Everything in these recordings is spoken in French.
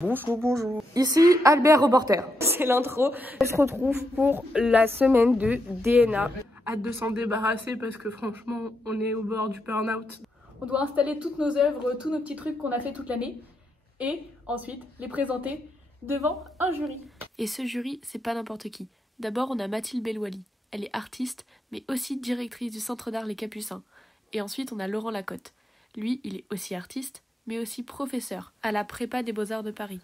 Bonjour, bonjour. Ici Albert reporter. C'est l'intro. On se retrouve pour la semaine de DNA. Hâte de s'en débarrasser parce que franchement, on est au bord du burn-out. On doit installer toutes nos œuvres, tous nos petits trucs qu'on a fait toute l'année et ensuite les présenter devant un jury. Et ce jury, c'est pas n'importe qui. D'abord, on a Mathilde Belouali. Elle est artiste, mais aussi directrice du Centre d'art Les Capucins. Et ensuite, on a Laurent Lacotte. Lui, il est aussi artiste, mais aussi professeur à la prépa des Beaux-Arts de Paris.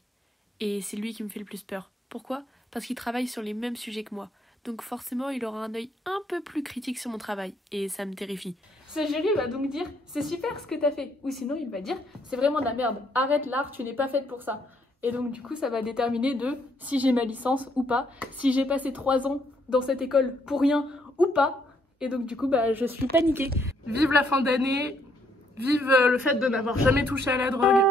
Et c'est lui qui me fait le plus peur. Pourquoi ? Parce qu'il travaille sur les mêmes sujets que moi. Donc forcément, il aura un œil un peu plus critique sur mon travail. Et ça me terrifie. Ce jury va donc dire « c'est super ce que t'as fait » ou sinon il va dire « c'est vraiment de la merde, arrête l'art, tu n'es pas faite pour ça ». Et donc du coup ça va déterminer de si j'ai ma licence ou pas, si j'ai passé 3 ans dans cette école pour rien ou pas. Et donc du coup je suis paniquée. Vive la fin d'année, vive le fait de n'avoir jamais touché à la drogue.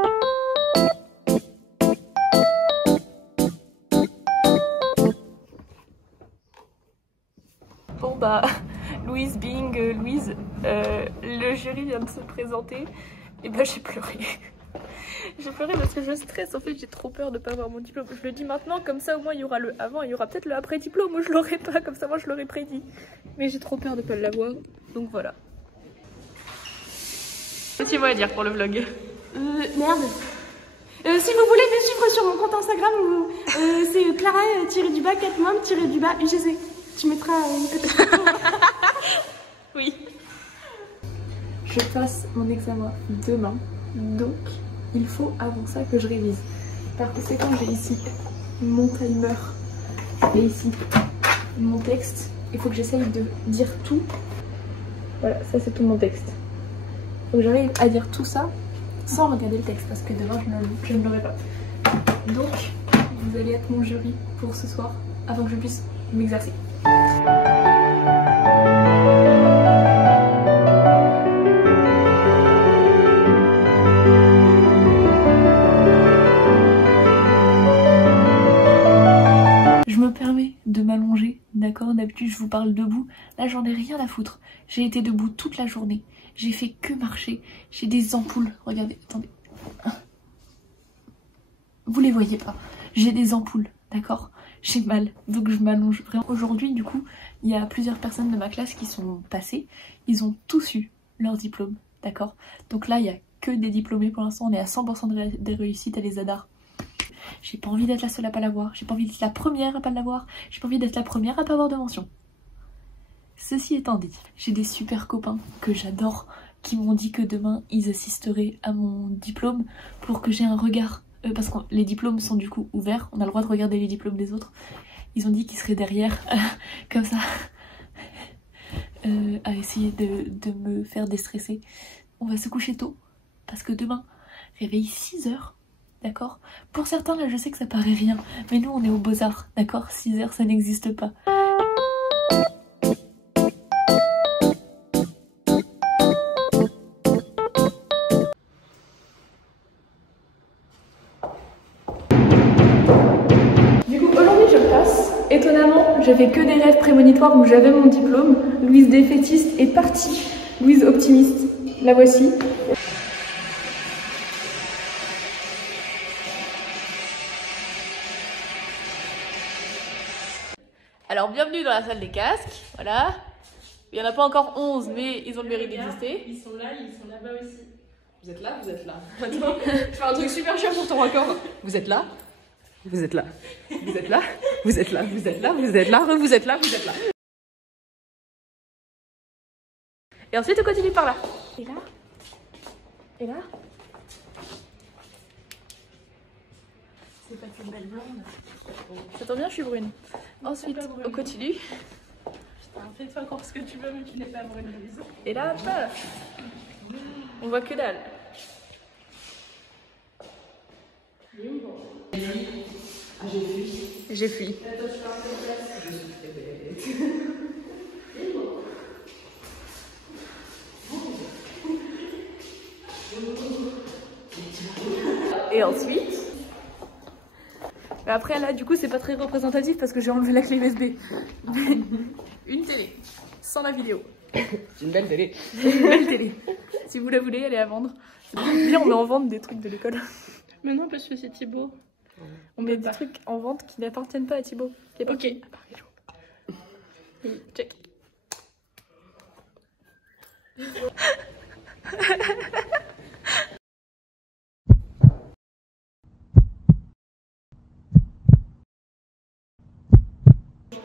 Bon Louise Bing, Louise, le jury vient de se présenter et j'ai pleuré. J'ai pleuré parce que je stresse, en fait j'ai trop peur de pas avoir mon diplôme. Je le dis maintenant, comme ça au moins il y aura le avant, il y aura peut-être le après diplôme où je l'aurai pas, comme ça moi je l'aurais prédit. Mais j'ai trop peur de pas l'avoir, donc voilà. Petit mot à dire pour le vlog. Merde. Si vous voulez me suivre sur mon compte Instagram, c'est Clara-Catmom-UGC. Tu mettras une petite photo. Oui. Je passe mon examen demain, donc il faut avant ça que je révise. Par conséquent, j'ai ici mon timer et ici mon texte. Il faut que j'essaye de dire tout. Voilà, ça c'est tout mon texte. Il faut que j'arrive à dire tout ça sans regarder le texte parce que demain je ne l'aurai pas. Donc, vous allez être mon jury pour ce soir afin que je puisse m'exercer. Je me permets de m'allonger, d'accord? D'habitude je vous parle debout, là j'en ai rien à foutre. J'ai été debout toute la journée, j'ai fait que marcher, j'ai des ampoules, regardez, attendez. Vous les voyez pas, j'ai des ampoules, d'accord? J'ai mal, donc je m'allonge vraiment. Aujourd'hui du coup, il y a plusieurs personnes de ma classe qui sont passées, ils ont tous eu leur diplôme, d'accord? Donc là il y a que des diplômés pour l'instant, on est à 100% des réussites à les ADAR. J'ai pas envie d'être la seule à pas l'avoir, j'ai pas envie d'être la première à pas l'avoir, j'ai pas envie d'être la première à pas avoir de mention. Ceci étant dit, j'ai des super copains que j'adore qui m'ont dit que demain ils assisteraient à mon diplôme pour que j'ai un regard, parce que les diplômes sont du coup ouverts, on a le droit de regarder les diplômes des autres. Ils ont dit qu'ils seraient derrière, comme ça, à essayer de me faire déstresser. On va se coucher tôt, parce que demain, réveil 6 h. D'accord? Pour certains, là, je sais que ça paraît rien, mais nous, on est aux Beaux-Arts, d'accord? 6 h, ça n'existe pas. Du coup, aujourd'hui je passe. Étonnamment, j'avais que des rêves prémonitoires où j'avais mon diplôme. Louise défaitiste est partie. Louise optimiste, la voici. Alors bienvenue dans la salle des casques, voilà. Il n'y en a pas encore 11, mais ils ont le mérite d'exister. Ils sont là, ils sont là-bas aussi. Vous êtes là, vous êtes là. Attends, je fais un truc super chiant pour ton record. Vous êtes là, vous êtes là, vous êtes là, vous êtes là, vous êtes là, vous êtes là, vous êtes là, vous êtes là. Et ensuite on continue par là. Et là. Et là. C'est pas une belle blonde. Ça tombe bien, je suis brune. Ensuite on continue. Putain, fais-toi encore ce que tu veux, mais tu n'es pas brune, Louise. Et là, paf. On voit que dalle. J'ai fui. Et ensuite... Mais après là du coup c'est pas très représentatif parce que j'ai enlevé la clé USB. Une télé, sans la vidéo. C'est une belle télé. Une belle télé. Si vous la voulez, elle est à vendre. C'est bien, on met en vente des trucs de l'école. Mais non, parce que c'est Thibaut. On met des trucs en vente qui n'appartiennent pas à Thibaut. Ok. Check.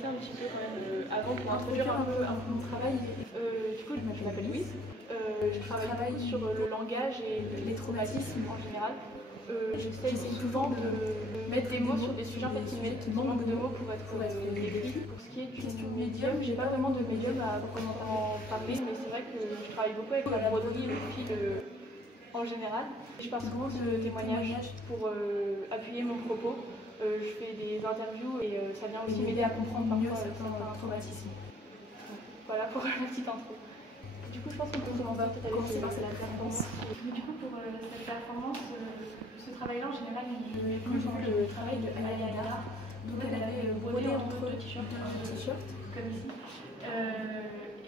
Un petit peu quand même avant pour introduire un peu mon travail. Du coup, je m'appelle Louise. Je travaille sur le langage et les traumatismes en général. J'essaie souvent de mettre des mots sur des sujets en fait, qui manquent de mots pour être décrits. Pour ce qui est du médium, j'ai pas vraiment de médium à proprement parler, mais c'est vrai que je travaille beaucoup avec la broderie et le fil en général. Je parle souvent de témoignages pour appuyer mon propos. Je fais des interviews et ça vient aussi m'aider à comprendre parfois certains traumatismes. Voilà pour la petite intro. Du coup, je pense qu'on peut commencer par la performance. Du coup, pour cette performance, ce travail-là, en général, je mets plus dans le travail de Ayana. Donc, elle avait brodé entre deux t-shirts, comme ici.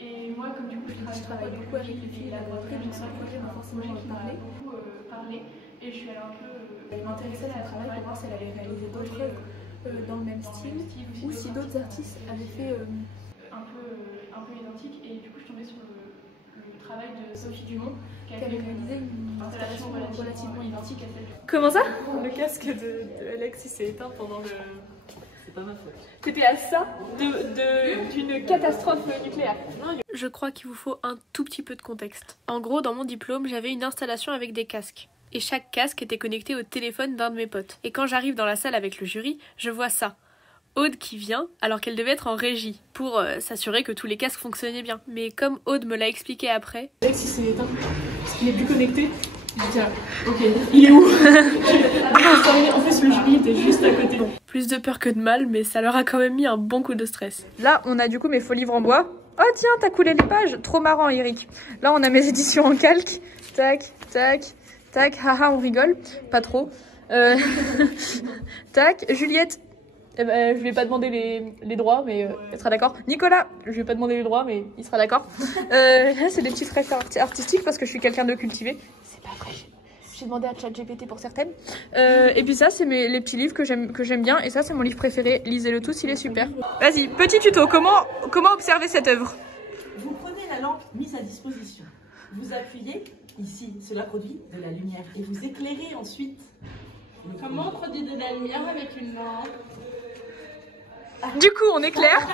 Et moi, comme du coup, je travaille beaucoup avec les filles et la broderie, donc c'est un projet m'a forcément parlé. Et je suis allée un peu m'intéresser à la travail pour voir si elle avait réalisé d'autres œuvres dans le même style ou si d'autres artistes avaient fait un peu identique. Et du coup, je suis tombée sur le travail de Sophie Dumont qui avait réalisé une installation relativement identique à celle. Comment ça? Le casque de Alex s'est éteint pendant le. C'est pas ma faute. C'était à ça d'une catastrophe nucléaire. Je crois qu'il vous faut un tout petit peu de contexte. En gros, dans mon diplôme, j'avais une installation avec des casques. Et chaque casque était connecté au téléphone d'un de mes potes. Et quand j'arrive dans la salle avec le jury, je vois ça. Aude qui vient, alors qu'elle devait être en régie, pour s'assurer que tous les casques fonctionnaient bien. Mais comme Aude me l'a expliqué après... Alex, il s'est éteint, parce qu'il n'est plus connecté. Je dis, ok, il est où? En fait, le jury était juste à côté. Plus de peur que de mal, mais ça leur a quand même mis un bon coup de stress. Là, on a du coup mes faux livres en bois. Oh tiens, t'as coulé les pages. Trop marrant, Eric. Là, on a mes éditions en calque. Tac, tac, tac. Haha, on rigole. Pas trop. Tac, Juliette. Eh ben, je vais pas demander les droits, mais elle sera d'accord. Nicolas, je vais pas demander les droits, mais il sera d'accord. Là, c'est des petites rêves artistiques parce que je suis quelqu'un de cultivé. C'est pas vrai. J'ai demandé à ChatGPT pour certaines. Et puis ça, c'est les petits livres que j'aime bien. Et ça, c'est mon livre préféré. Lisez-le tous, il est super. Vas-y, petit tuto. Comment observer cette œuvre? Vous prenez la lampe mise à disposition. Vous appuyez ici, cela produit de la lumière. Et vous éclairez ensuite. Comment on produit de la lumière avec une lampe? Du coup, on éclaire.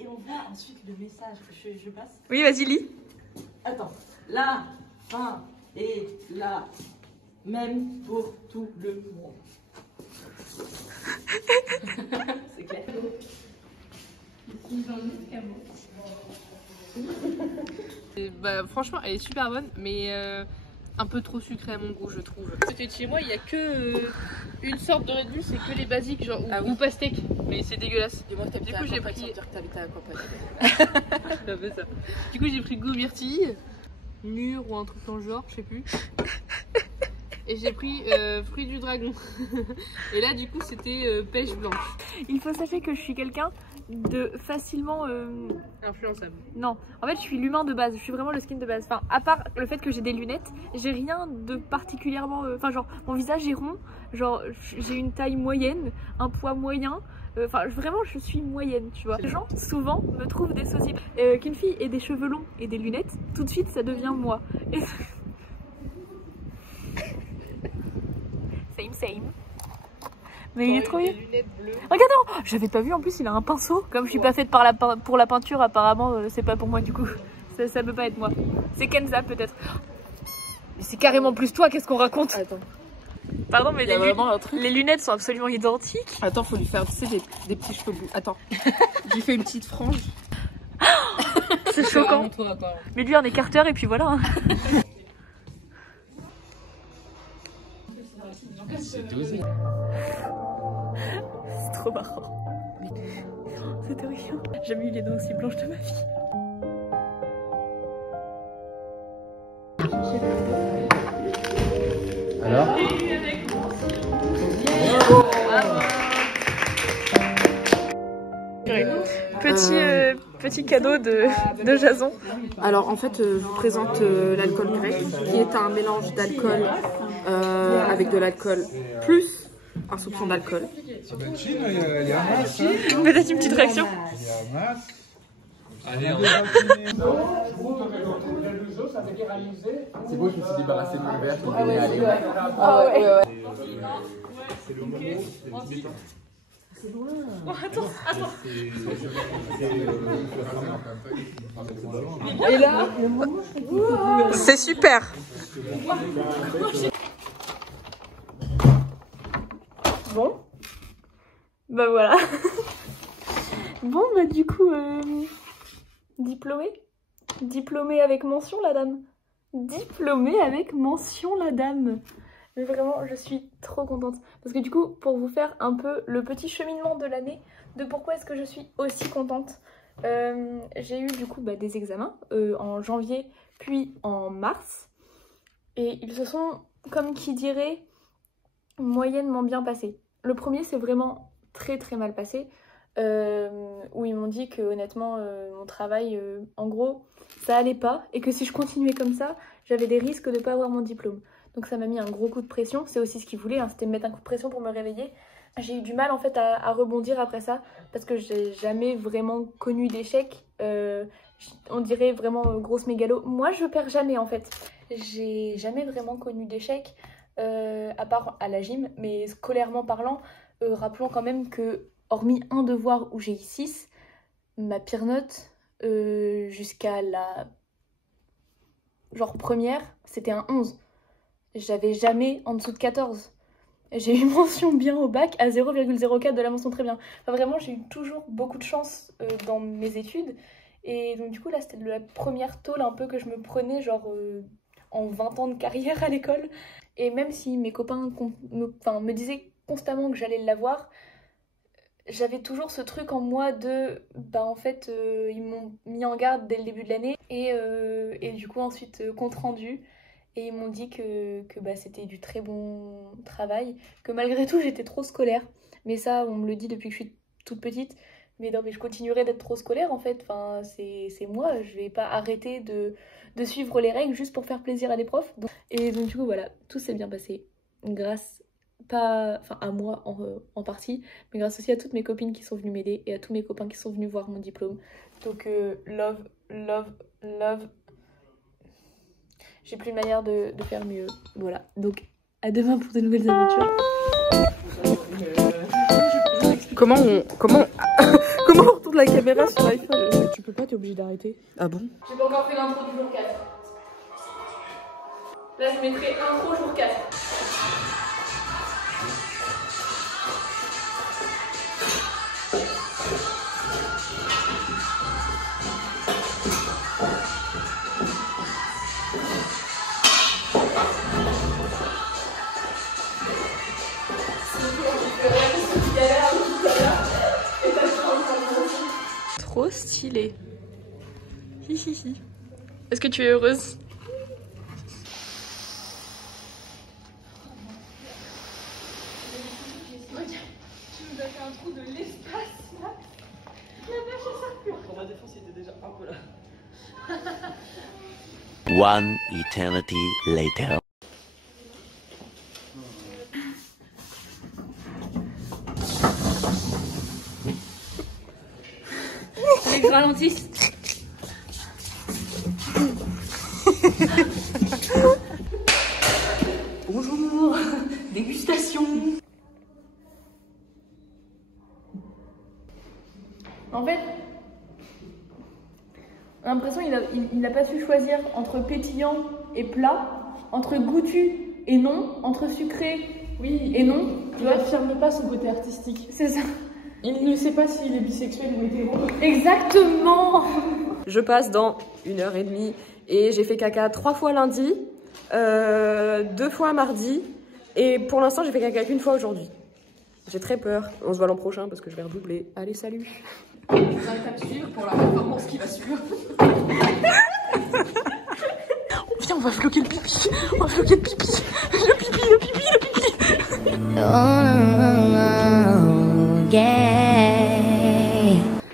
Et on voit ensuite le message. Je passe. Oui, vas-y, lis. Attends. La fin est la même pour tout le monde. C'est clair. Bah, franchement, elle est super bonne, mais un peu trop sucrée à mon goût, je trouve. À côté de chez moi, il y a que une sorte de Red Bull, c'est que les basiques, genre ou pastèque, mais c'est dégueulasse. Du coup, j'ai pris. Ça. Du coup, j'ai pris goût myrtille, mûr ou un truc dans le genre, je sais plus. Et j'ai pris fruit du dragon. Et là, du coup, c'était pêche blanche. Il faut sachez que je suis quelqu'un de facilement influençable. Non, en fait je suis l'humain de base, je suis vraiment le skin de base. Enfin, à part le fait que j'ai des lunettes, j'ai rien de particulièrement enfin genre mon visage est rond, genre j'ai une taille moyenne, un poids moyen. Enfin vraiment je suis moyenne, tu vois. Les gens souvent me trouvent des sosie. Qu'une fille ait des cheveux longs et des lunettes, tout de suite ça devient moi. Et... same. Mais il est trop bien. Regarde, oh, j'avais pas vu en plus, il a un pinceau. Comme je suis pas faite pour la peinture, apparemment, c'est pas pour moi du coup. Ça peut pas être moi. C'est Kenza peut-être. Mais c'est carrément plus toi, qu'est-ce qu'on raconte? Attends. Pardon, mais les lunettes sont absolument identiques. Attends, faut lui faire, tu sais, des petits cheveux bouts. Attends. J'ai fait une petite frange. C'est choquant. Mais lui, un écarteur et puis voilà. Hein. C'est dosé. C'est trop marrant. C'est terrifiant. J'ai jamais eu les dents aussi blanches de ma vie. Alors? Petit cadeau de Jason. Alors en fait, je vous présente l'alcool grec, qui est un mélange d'alcool avec de l'alcool plus un soupçon d'alcool. Peut-être une petite réaction. Allez, c'est beau, je me suis débarrassé de mon verre. Ah ouais. C'est loin. Attends. Et là, c'est super. Bon. Bah voilà. Bon bah du coup, diplômée avec mention la dame. Diplômée avec mention la dame. Mais vraiment, je suis trop contente. Parce que du coup, pour vous faire un peu le petit cheminement de l'année, de pourquoi est-ce que je suis aussi contente, j'ai eu du coup des examens en janvier puis en mars. Et ils se sont, comme qui dirait, moyennement bien passés. Le premier c'est vraiment très mal passé. Où ils m'ont dit que honnêtement mon travail en gros ça allait pas et que si je continuais comme ça j'avais des risques de pas avoir mon diplôme. Donc ça m'a mis un gros coup de pression, c'est aussi ce qu'ils voulaient, hein, c'était me mettre un coup de pression pour me réveiller. J'ai eu du mal en fait à rebondir après ça parce que j'ai jamais vraiment connu d'échec. On dirait vraiment grosse mégalo. Moi je perds jamais en fait, j'ai jamais vraiment connu d'échec à part à la gym, mais scolairement parlant, rappelons quand même que hormis un devoir où j'ai eu 6, ma pire note jusqu'à la première, c'était un 11. J'avais jamais en dessous de 14. J'ai eu mention bien au bac à 0,04 de la mention très bien. Enfin, vraiment, j'ai eu toujours beaucoup de chance dans mes études. Et donc du coup, là, c'était la première tôle un peu que je me prenais en 20 ans de carrière à l'école. Et même si mes copains me disaient constamment que j'allais l'avoir, j'avais toujours ce truc en moi de en fait ils m'ont mis en garde dès le début de l'année et du coup ensuite compte rendu et ils m'ont dit que c'était du très bon travail, que malgré tout j'étais trop scolaire, mais ça on me le dit depuis que je suis toute petite, mais non mais je continuerai d'être trop scolaire en fait, enfin c'est moi, je vais pas arrêter de suivre les règles juste pour faire plaisir à des profs. Et donc du coup voilà, tout s'est bien passé grâce à moi en partie, mais grâce aussi à toutes mes copines qui sont venues m'aider et à tous mes copains qui sont venus voir mon diplôme. Donc love. J'ai plus de manière de faire mieux. Voilà, donc à demain pour de nouvelles aventures. Comment on retourne la caméra sur l'iPhone? Tu peux pas, t'es obligé d'arrêter. Ah bon? J'ai pas encore fait l'intro du jour 4. Là je mettrai intro jour 4. Trop stylé. Hihihi. Est-ce que tu es heureuse? Tu nous as fait un trou de l'espace là. La vache elle sert plus. Pour ma défense il était déjà un peu là. One eternity later. Allez, je ralentis. Bonjour, dégustation. En fait, j'ai l'impression qu'il n'a pas su choisir entre pétillant et plat, entre goûtu et non, entre sucré et non. Il n'affirme pas son côté artistique. C'est ça. Il ne sait pas s'il est bisexuel ou hétéro. Exactement. Je passe dans 1h30 et j'ai fait caca 3 fois lundi, 2 fois mardi et pour l'instant j'ai fait caca qu'une fois aujourd'hui. J'ai très peur. On se voit l'an prochain parce que je vais redoubler. Allez, salut. Dans l'étape suivre pour la performance qui va suivre. Viens, on va vlogger le pipi. On va vlogger le pipi. Le pipi.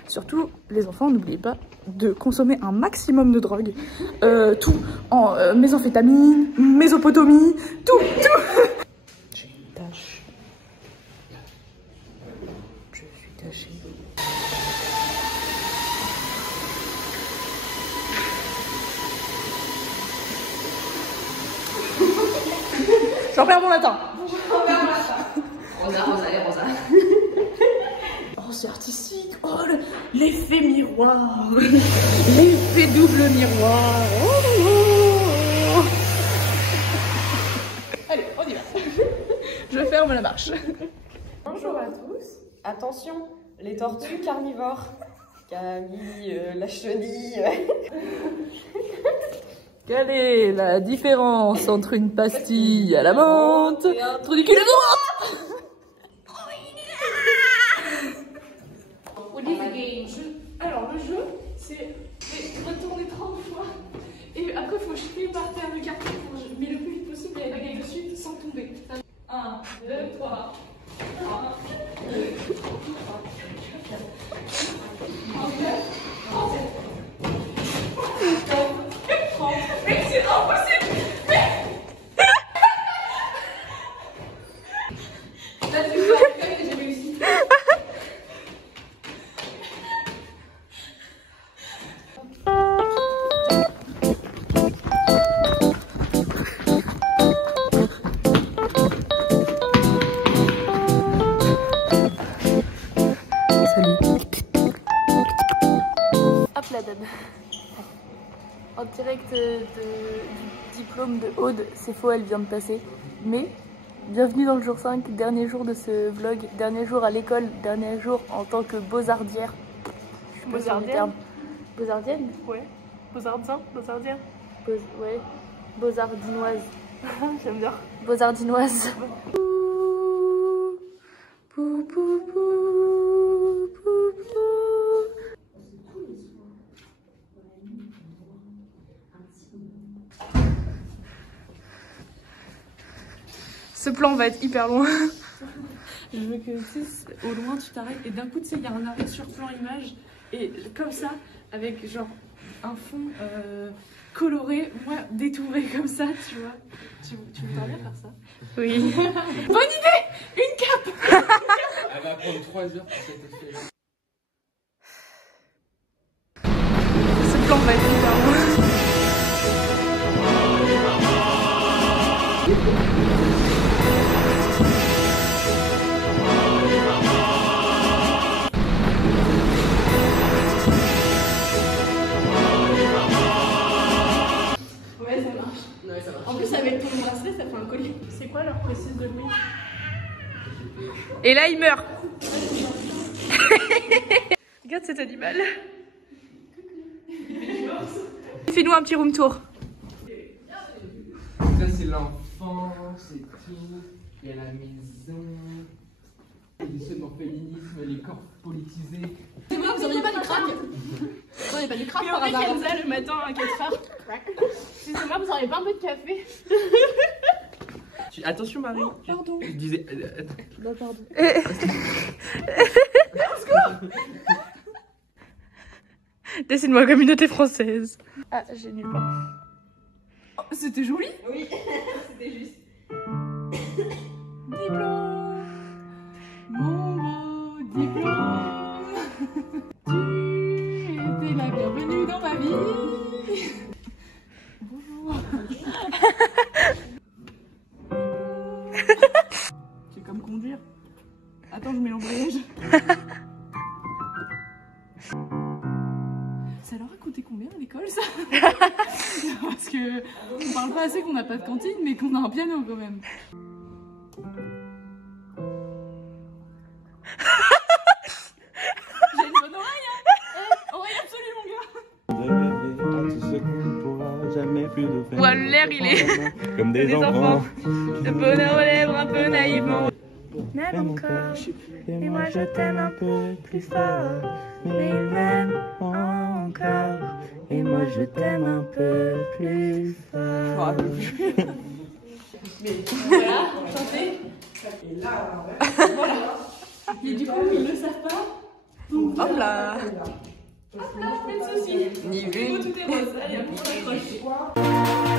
Surtout, les enfants, n'oubliez pas de consommer un maximum de drogue. Tout, en méthamphétamine, mésopotamie, tout. J'ai une tache. Je suis tachée. J'en perds mon latin. Rosa. Oh, c'est artistique. Oh, l'effet miroir. L'effet double miroir. Oh. Allez, on y va. Je ferme la marche. Bonjour à tous. Attention, les tortues carnivores. Camille, la chenille. Quelle est la différence entre une pastille à la menthe et un trou du cul de menthe? Alors le jeu, c'est retourner 30 fois et après il faut jeter par terre le carton mais le plus vite possible et bagaille dessus sans tomber. 1, 2, 3. 1, 2, 3, 4, 39, 30. Mais c'est impossible! Là c'est pas que j'ai réussi. En direct du diplôme de Aude, c'est faux, elle vient de passer. Mais bienvenue dans le jour 5, dernier jour de ce vlog, dernier jour à l'école, dernier jour en tant que beaux-ardière. Beaux-ardienne? Beaux-ardienne? Ouais. Beaux-ardien? Beaux-ardienne? Ouais. Beaux-ardinoise. J'aime bien. Beaux-ardinoise. Ce plan va être hyper long. Je veux que tu sais, au loin tu t'arrêtes et d'un coup tu sais il y a un arrêt sur plan image et comme ça avec genre un fond coloré, moi détouré comme ça, tu vois. Tu voudrais bien faire ça? Oui. Bonne idée! Une cape! Elle va prendre 3 heures pour cette effet. Ce plan va être hyper long. Ouais, ça marche. En plus, avec ton bracelet, ça fait un collier. C'est quoi l'heure précise de lui? Et là, il meurt. Regarde cet animal. Fais-nous un petit room tour. Ça, c'est l'enfant, c'est tout. Il y a la maison. Les pseudo-féminisme, les corps politisés. C'est moi, vous auriez pas du crack? Vous auriez pas du crack par hasard? Comme ça le matin à 4h. Excusez-moi, vous auriez pas un peu de café? Attention Marie. Oh, pardon. Je disais. Non, pardon. Dessine-moi communauté française. Ah, j'ai nul pas. Oh, c'était joli? Oui, c'était juste. Diplôme, mon beau diplôme. Tu étais la bienvenue dans ma vie. Bonjour. C'est comme conduire. Attends, je mets l'embrayage. Ça leur a coûté combien à l'école ça? Parce que on parle pas assez qu'on n'a pas de cantine mais qu'on a un piano quand même. J'ai une bonne oreille hein. Oreille absolue mon gars. Ouais, l'air il est comme des enfants. Le bonheur aux lèvres un peu naïvement. Même encore, et moi je t'aime un peu plus fort. Mais il m'aime encore, et moi je t'aime un peu plus fort. Mais voilà, chantez. Et là, voilà. Et du coup, ils ne le savent pas. Hop là. Hop là, je mets le souci. Ni vu. Tout est rose. Allez, hop, on accroche.